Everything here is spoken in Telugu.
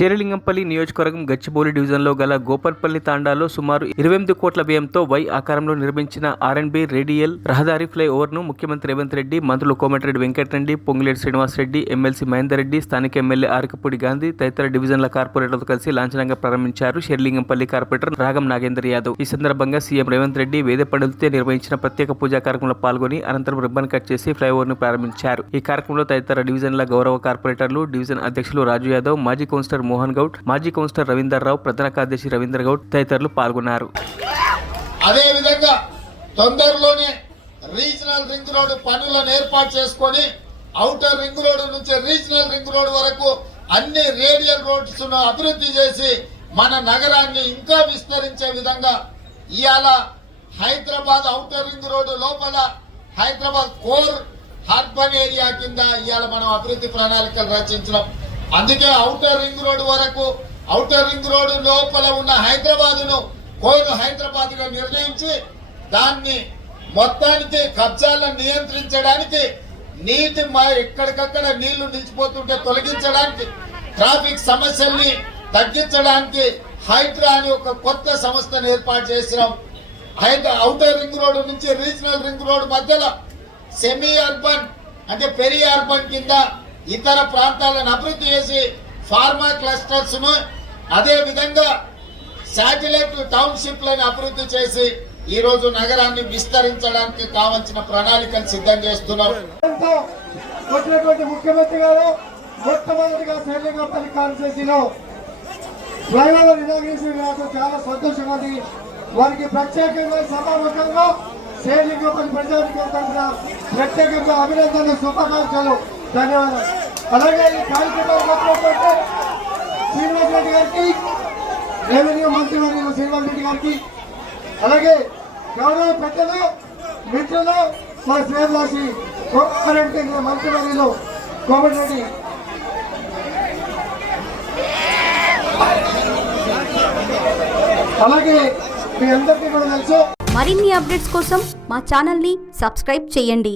శేరిలింగంపల్లి నియోజకవర్గం గచ్చిబౌలి డివిజన్లో గల గోపల్పల్లి తాండాలో సుమారు 28 కోట్ల వ్యయంతో వై ఆకారంలో నిర్మించిన ఆర్ఎండ్బి రేడియల్ రహదారి ఫ్లై ఓవర్ను ముఖ్యమంత్రి రేవంత్ రెడ్డి, మంత్రులు కోమటిరెడ్డి వెంకటరెడ్డి, పొంగులేటి శ్రీనివాసరెడ్డి, ఎమ్మెల్సీ మహేందర్ రెడ్డి, స్థానిక ఎమ్మెల్యే ఆరికపూడి గాంధీ తదితర డివిజన్ల కార్పొరేటర్లతో కలిసి లాంఛనంగా ప్రారంభించారు. శేరిలింగంపల్లి కార్పొరేటర్ రాగం నాగేందర్ యాదవ్. ఈ సందర్భంగా సీఎం రేవంత్ రెడ్డి వేద పండితులతో నిర్వహించిన ప్రత్యేక పూజా కార్యక్రమంలో పాల్గొని అనంతరం రిబ్బన్ కట్ చేసి ఫ్లైఓవర్ను ప్రారంభించారు. ఈ కార్యక్రమంలో తదితర డివిజన్ల గౌరవ కార్పొరేటర్లు, డివిజన్ అధ్యక్షులు రాజు యాదవ్, మాజీ కౌన్సిలర్ మోహన్ గౌడ్, మాజీ కౌన్సిలర్ రవీందర్ రావు, ప్రధాన కార్యదర్శి రవీందర్ గౌడ్ తదితరులు పాల్గొన్నారు. అదేవిధంగా తొందరలోనే రీజనల్ రింగ్ రోడ్ పనులను ఏర్పాటు చేసుకొని ఔటర్ రింగ్ రోడ్ నుంచి రీజనల్ రింగ్ రోడ్ వరకు అన్ని రేడియల్ రోడ్స్ ను అభివృద్ధి చేసి మన నగరాన్ని ఇంకా విస్తరించే విధంగా ఇవాళ హైదరాబాద్ ఔటర్ రింగ్ రోడ్ లోపల హైదరాబాద్ కోర్ అర్బన్ ఏరియా కింద ఇవాళ మనం అభివృద్ధి ప్రణాళికలు రచించినాం. అందుకే ఔటర్ రింగ్ రోడ్ వరకు, ఔటర్ రింగ్ రోడ్ లోపల ఉన్న హైదరాబాద్ ను కోర్ హైదరాబాద్ గా నిర్ణయించి దాన్ని మొత్తానికి కబ్జాలను నియంత్రించడానికి, నీటి ఎక్కడికక్కడ నీళ్లు నిలిచిపోతుంటే తొలగించడానికి, ట్రాఫిక్ సమస్యల్ని తగ్గించడానికి హైడ్రా అని ఒక కొత్త సంస్థను ఏర్పాటు చేసినాం. ఔటర్ రింగ్ రోడ్ నుంచి రీజనల్ రింగ్ రోడ్ మధ్యలో సెమీ అర్బన్ అంటే పెరి అర్బన్ కింద ఇతర ప్రాంతాలను అభివృద్ధి చేసి ఫార్మా క్లస్టర్స్ ను, అదే విధంగా శాటిలైట్ టౌన్షిప్ లను అభివృద్ధి చేసి ఈ రోజు నగరాన్ని విస్తరించడానికి కావాల్సిన ప్రణాళికలు సిద్ధం చేస్తున్నాం. ముఖ్యమంత్రి గారు మొట్టమొదటిగా శేరిలింగంపల్లి కాన్స్టిట్యూన్సీలో ఫ్లైఓవర్ ఇనాగ్రేషన్ చాలా సంతోషంగా ఉంది. వారికి ప్రత్యేకంగా సభాముఖంగా శేరిలింగంపల్లి ప్రజానికం తరఫున ప్రత్యేకంగా అభినందనలు, శుభాకాంక్షలు, ధన్యవాదాలు. అలాగే ఈ కార్యక్రమంలో శ్రీనివాస్ రెడ్డి గారికి, రెవెన్యూ మంత్రివర్యులు శ్రీనివాస్ రెడ్డి గారికి, అలాగే గౌరవ పెద్దలు, మిత్రులు, మా శ్రేయవాసి మంత్రివర్యులు కోమటిరెడ్డి, అలాగే మీ అందరికీ కూడా తెలుసు. మరిన్ని అప్డేట్స్ కోసం మా ఛానల్ని సబ్స్క్రైబ్ చేయండి.